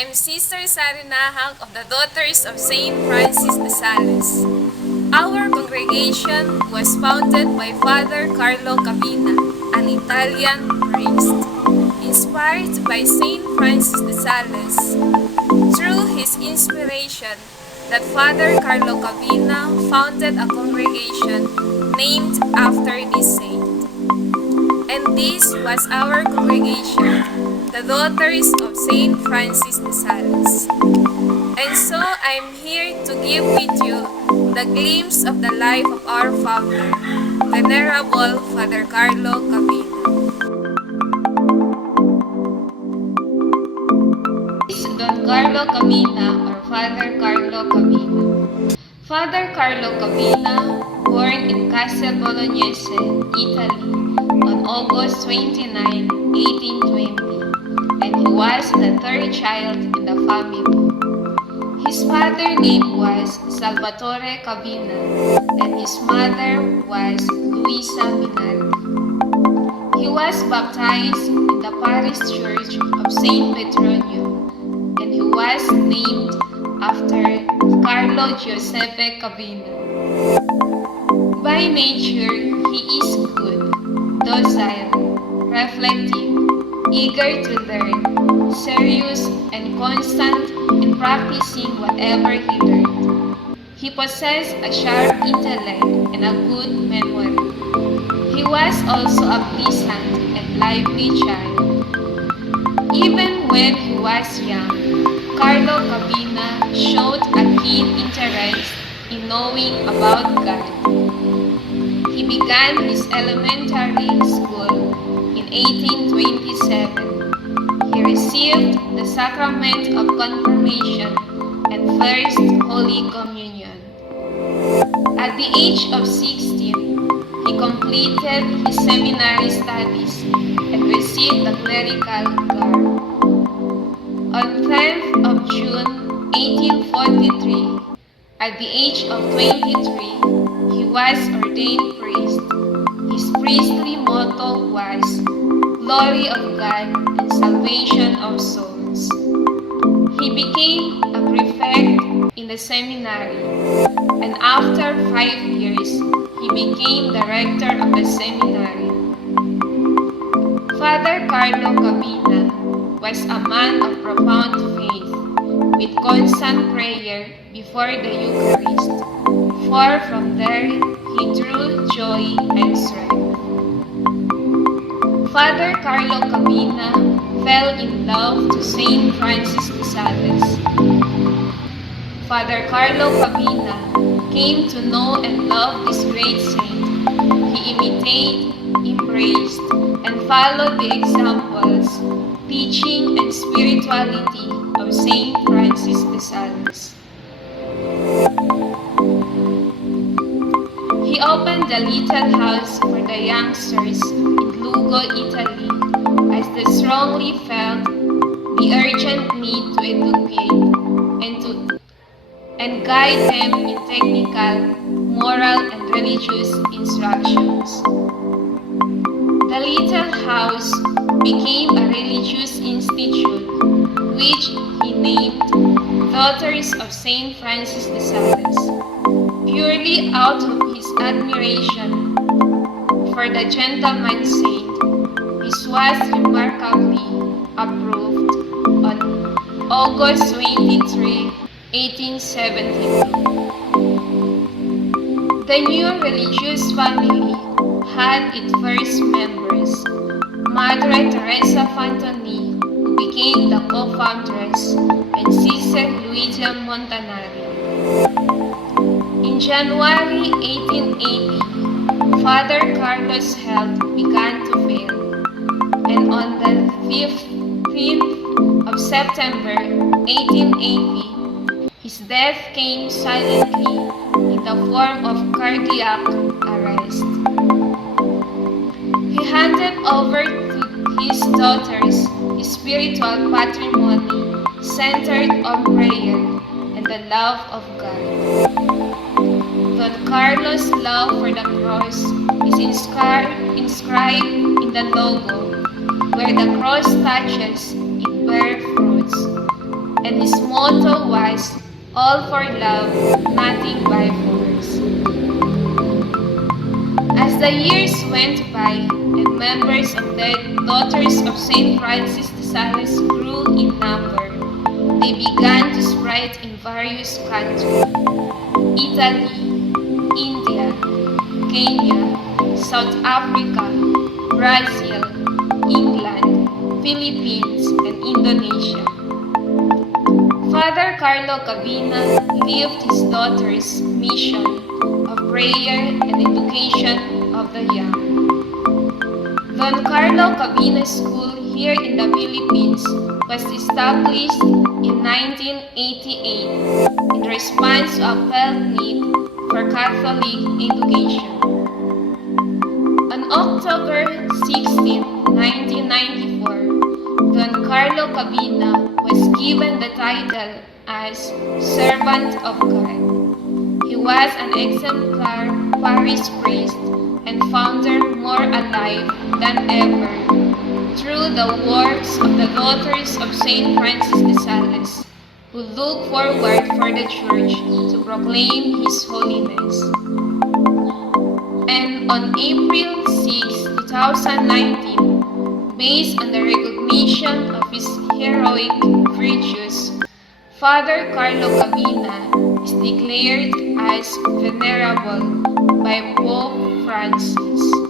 I'm Sister Sarinahang of the Daughters of Saint Francis de Sales. Our congregation was founded by Father Carlo Cavina, an Italian priest. Inspired by Saint Francis de Sales, through his inspiration, that Father Carlo Cavina founded a congregation named after this saint. And this was our congregation, the Daughters of Saint Francis de Sales. And so I'm here to give with you the glimpse of the life of our founder, Venerable Father Carlo Cavina. This is Don Carlo Cavina, or Father Carlo Cavina. Father Carlo Cavina, born in Castel Bolognese, Italy, on August 29, 1820, and he was the third child in the family. His father's name was Salvatore Cavina, and his mother was Luisa Minardi. He was baptized in the parish church of Saint Petronio, and he was named after Carlo Giuseppe Cavina. By nature, he is good, docile, reflective, eager to learn, serious and constant in practicing whatever he learned. He possessed a sharp intellect and a good memory. He was also a pleasant and lively child. Even when he was young, Carlo Cavina showed a keen interest in knowing about God. He began his elementary school in 1827. He received the sacrament of confirmation and First Holy Communion. At the age of 16, he completed his seminary studies and received the clerical garb. On 10th of June 1843, at the age of 23, he was ordained priest. His priestly motto was, "Glory of God and salvation of souls." He became a prefect in the seminary, and after 5 years, he became director of the seminary. Father Carlo Cavina was a man of profound faith, with constant prayer before the Eucharist, for from there he drew joy and strength. Father Carlo Cavina fell in love to Saint Francis de Sales. Father Carlo Cavina came to know and love this great saint. He imitated, embraced, and followed the examples, teaching, and spirituality of Saint Francis de Sales. He opened the Little House for the Youngsters in Lugo, Italy, as they strongly felt the urgent need to educate and guide them in technical, moral, and religious instructions. The Little House became a religious institute, which he named Daughters of Saint Francis de Sales, purely out of his admiration for the gentleman saint. This was remarkably approved on August 23, 1872. The new religious family had its first members, Madre Teresa Fantoni, who became the co-foundress, and Sister Luisa Montanari. In January 1880, Father Carlo's health began to fail, and on the 15th of September 1880, his death came silently in the form of cardiac arrest. He handed over to his daughters his spiritual patrimony centered on prayer and the love of God. Don Carlo's love for the cross is inscribed in the logo, where the cross touches, it bears fruits. and his motto was all for love, nothing by force. As the years went by and members of the Daughters of St. Francis de Sales grew in number, they began to spread in various countries: Italy, India, Kenya, South Africa, Brazil, England, Philippines, and Indonesia. Father Carlo Cabina lived his daughter's mission of prayer and education of the young. Don Carlo Cabina School here in the Philippines was established in 1988 in response to a felt need for Catholic education. On October 16, 1994, Don Carlo Cabina was given the title as Servant of God. He was an exemplar parish priest and founder more alive than ever through the works of the Daughters of St. Francis de Sales, who look forward for the Church to proclaim His holiness. And on April 6, 2019, based on the recognition of his heroic virtues, Father Carlo Cabina is declared as venerable by Pope Francis.